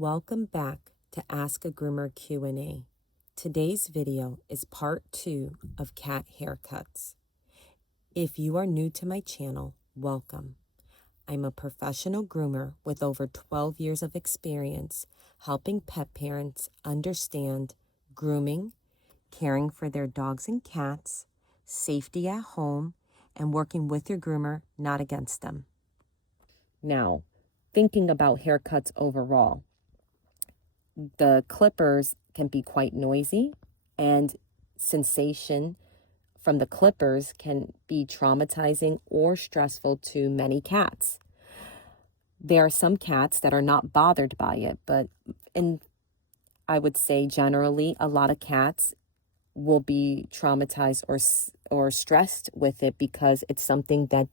Welcome back to Ask a Groomer Q&A. Today's video is part 2 of cat haircuts. If you are new to my channel, welcome. I'm a professional groomer with over 12 years of experience helping pet parents understand grooming, caring for their dogs and cats, safety at home, and working with your groomer, not against them. Now, thinking about haircuts overall, the clippers can be quite noisy, and sensation from the clippers can be traumatizing or stressful to many cats. There are some cats that are not bothered by it, but I would say generally a lot of cats will be traumatized or stressed with it because it's something that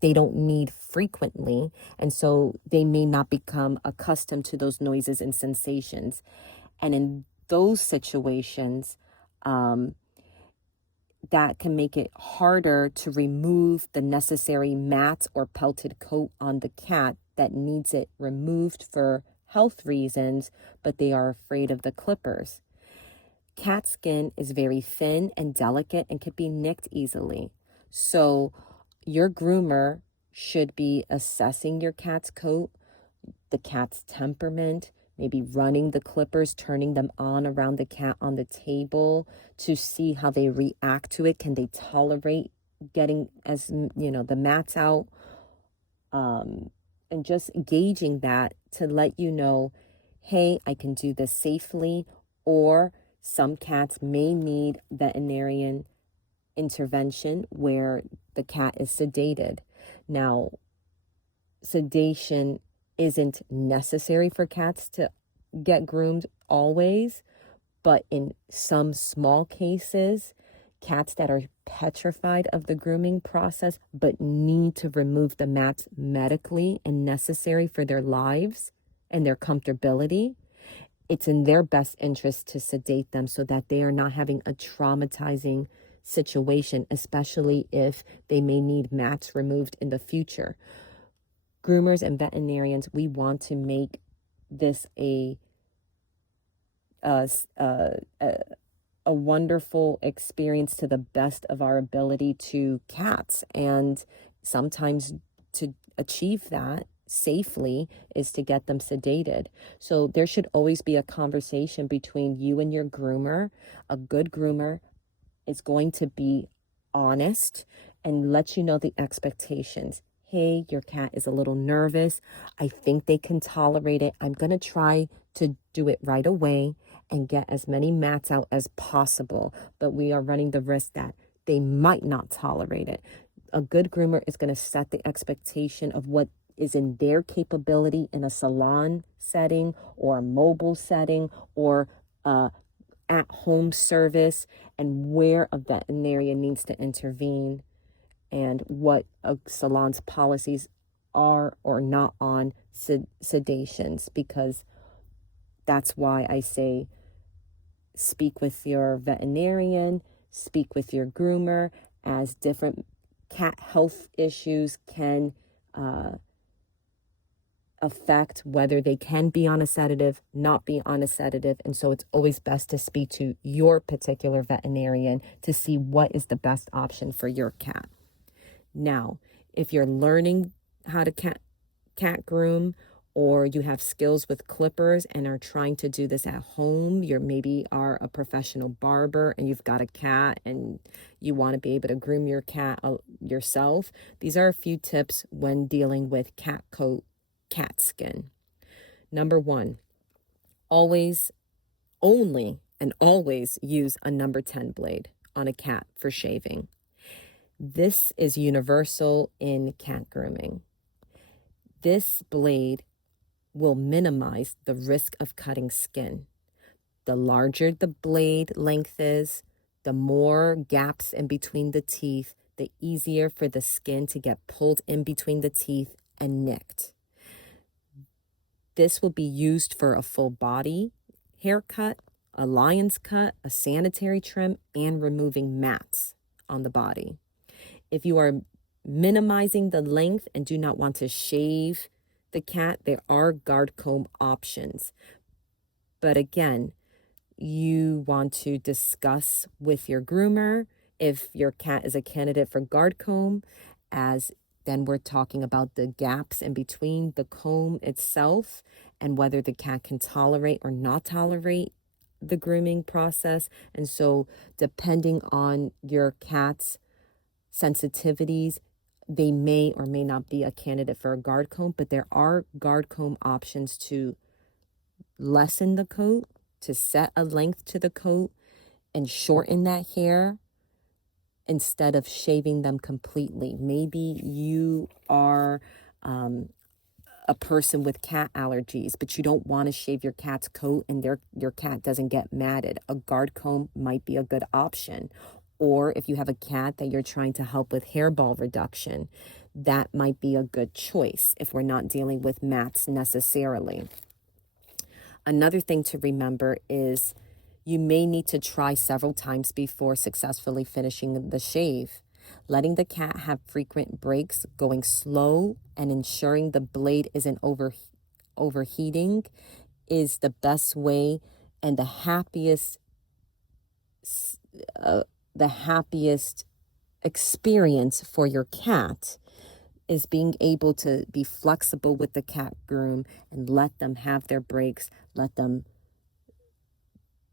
they don't need frequently, and so they may not become accustomed to those noises and sensations. And in those situations, that can make it harder to remove the necessary mats or pelted coat on the cat that needs it removed for health reasons, but they are afraid of the clippers. Cat skin is very thin and delicate and can be nicked easily. So your groomer should be assessing your cat's coat, the cat's temperament, maybe running the clippers, turning them on around the cat on the table to see how they react to it. Can they tolerate getting the mats out? And just gauging that to let you know, hey, I can do this safely, or some cats may need veterinarian intervention where the cat is sedated. Now, sedation isn't necessary for cats to get groomed always, but in some small cases, cats that are petrified of the grooming process but need to remove the mats medically and necessary for their lives and their comfortability, it's in their best interest to sedate them so that they are not having a traumatizing situation, especially if they may need mats removed in the future. Groomers and veterinarians, we want to make this a wonderful experience to the best of our ability to cats. And sometimes to achieve that safely is to get them sedated. So there should always be a conversation between you and your groomer. A good groomer is going to be honest and let you know the expectations. Hey, your cat is a little nervous. I think they can tolerate it. I'm going to try to do it right away and get as many mats out as possible. But we are running the risk that they might not tolerate it. A good groomer is going to set the expectation of what is in their capability in a salon setting or a mobile setting or at-home service, and where a veterinarian needs to intervene and what a salon's policies are or not on sedations, because that's why I say speak with your veterinarian, speak with your groomer, as different cat health issues can affect whether they can be on a sedative, not be on a sedative. And so it's always best to speak to your particular veterinarian to see what is the best option for your cat. Now, if you're learning how to cat groom, or you have skills with clippers and are trying to do this at home, you maybe are a professional barber and you've got a cat and you want to be able to groom your cat yourself, these are a few tips when dealing with cat coat, cat skin. Number 1, always use a number 10 blade on a cat for shaving. This is universal in cat grooming. This blade will minimize the risk of cutting skin. The larger the blade length is, the more gaps in between the teeth, the easier for the skin to get pulled in between the teeth and nicked. This will be used for a full body haircut, a lion's cut, a sanitary trim, and removing mats on the body. If you are minimizing the length and do not want to shave the cat, there are guard comb options. But again, you want to discuss with your groomer if your cat is a candidate for guard comb, as then we're talking about the gaps in between the comb itself and whether the cat can tolerate or not tolerate the grooming process. And so depending on your cat's sensitivities, they may or may not be a candidate for a guard comb, but there are guard comb options to lessen the coat, to set a length to the coat and shorten that hair instead of shaving them completely. Maybe you are a person with cat allergies, but you don't want to shave your cat's coat and your cat doesn't get matted. A guard comb might be a good option. Or if you have a cat that you're trying to help with hairball reduction, that might be a good choice if we're not dealing with mats necessarily. Another thing to remember is you may need to try several times before successfully finishing the shave. Letting the cat have frequent breaks, going slow, and ensuring the blade isn't overheating is the best way and the happiest experience for your cat is being able to be flexible with the cat groom and let them have their breaks, let them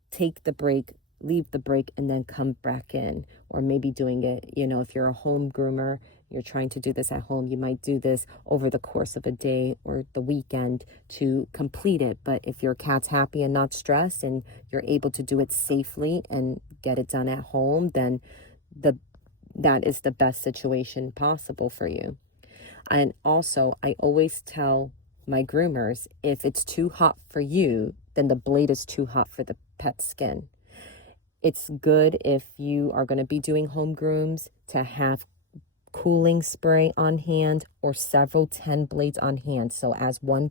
take the break, leave the break, and then come back in. Or maybe doing it, if you're a home groomer, you're trying to do this at home, you might do this over the course of a day or the weekend to complete it. But if your cat's happy and not stressed and you're able to do it safely and get it done at home, then that is the best situation possible for you. And also, I always tell my groomers, if it's too hot for you, then the blade is too hot for the pet skin. It's good if you are going to be doing home grooms to have cooling spray on hand or several 10 blades on hand. So as one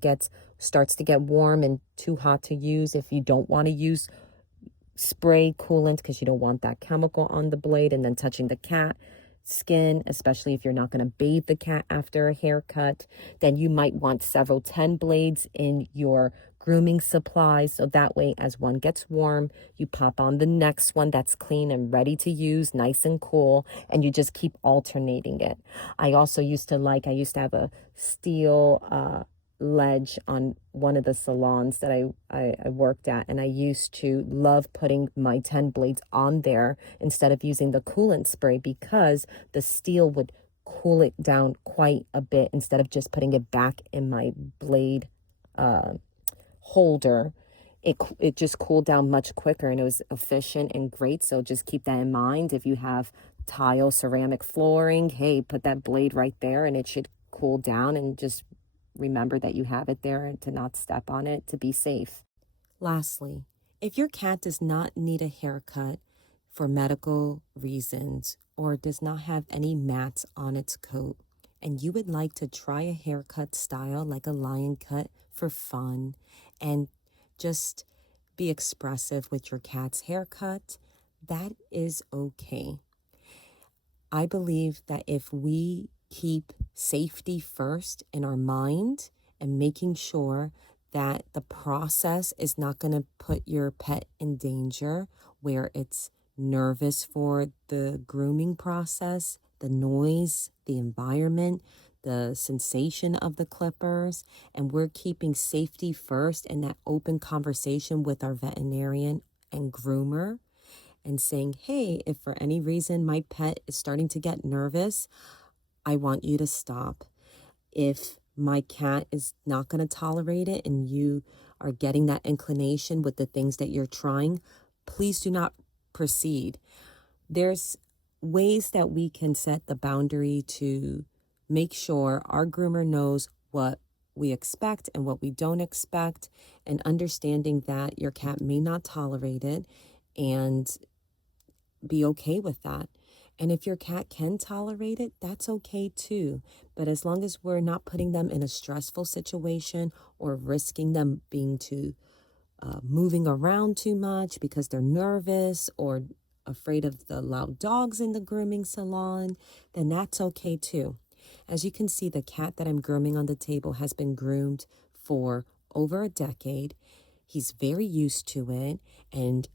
starts to get warm and too hot to use, if you don't want to use spray coolant because you don't want that chemical on the blade and then touching the cat skin, especially if you're not going to bathe the cat after a haircut, then you might want several 10 blades in your grooming supplies. So that way, as one gets warm, you pop on the next one that's clean and ready to use, nice and cool, and you just keep alternating it. I used to have a steel ledge on one of the salons that I worked at, and I used to love putting my 10 blades on there instead of using the coolant spray because the steel would cool it down quite a bit instead of just putting it back in my blade holder. It just cooled down much quicker and it was efficient and great. So just keep that in mind. If you have tile ceramic flooring, hey, put that blade right there and it should cool down, and just remember that you have it there and to not step on it to be safe. Lastly, if your cat does not need a haircut for medical reasons or does not have any mats on its coat, and you would like to try a haircut style like a lion cut for fun and just be expressive with your cat's haircut, that is okay. I believe that if we keep safety first in our mind and making sure that the process is not going to put your pet in danger where it's nervous for the grooming process, the noise, the environment, the sensation of the clippers, and we're keeping safety first in that open conversation with our veterinarian and groomer and saying, hey, if for any reason my pet is starting to get nervous, I want you to stop. If my cat is not going to tolerate it and you are getting that inclination with the things that you're trying, please do not proceed. There's ways that we can set the boundary to make sure our groomer knows what we expect and what we don't expect, and understanding that your cat may not tolerate it and be okay with that. And if your cat can tolerate it, that's okay too. But as long as we're not putting them in a stressful situation or risking them being moving around too much because they're nervous or afraid of the loud dogs in the grooming salon, then that's okay too. As you can see, the cat that I'm grooming on the table has been groomed for over a decade. He's very used to it, and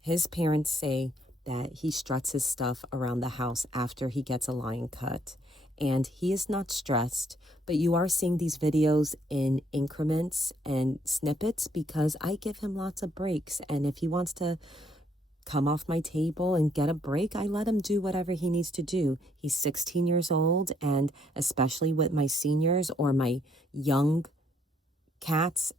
his parents say that he struts his stuff around the house after he gets a lion cut. And he is not stressed, but you are seeing these videos in increments and snippets because I give him lots of breaks. And if he wants to come off my table and get a break, I let him do whatever he needs to do. He's 16 years old, and especially with my seniors or my young cats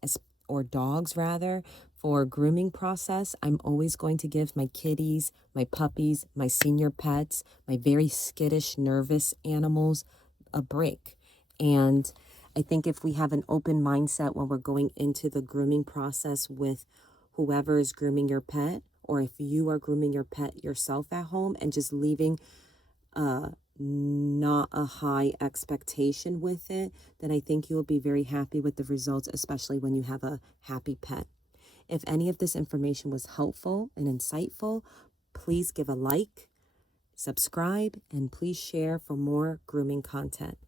or dogs rather, for grooming process, I'm always going to give my kitties, my puppies, my senior pets, my very skittish, nervous animals a break. And I think if we have an open mindset when we're going into the grooming process with whoever is grooming your pet, or if you are grooming your pet yourself at home and just leaving not a high expectation with it, then I think you will be very happy with the results, especially when you have a happy pet. If any of this information was helpful and insightful, please give a like, subscribe, and please share for more grooming content.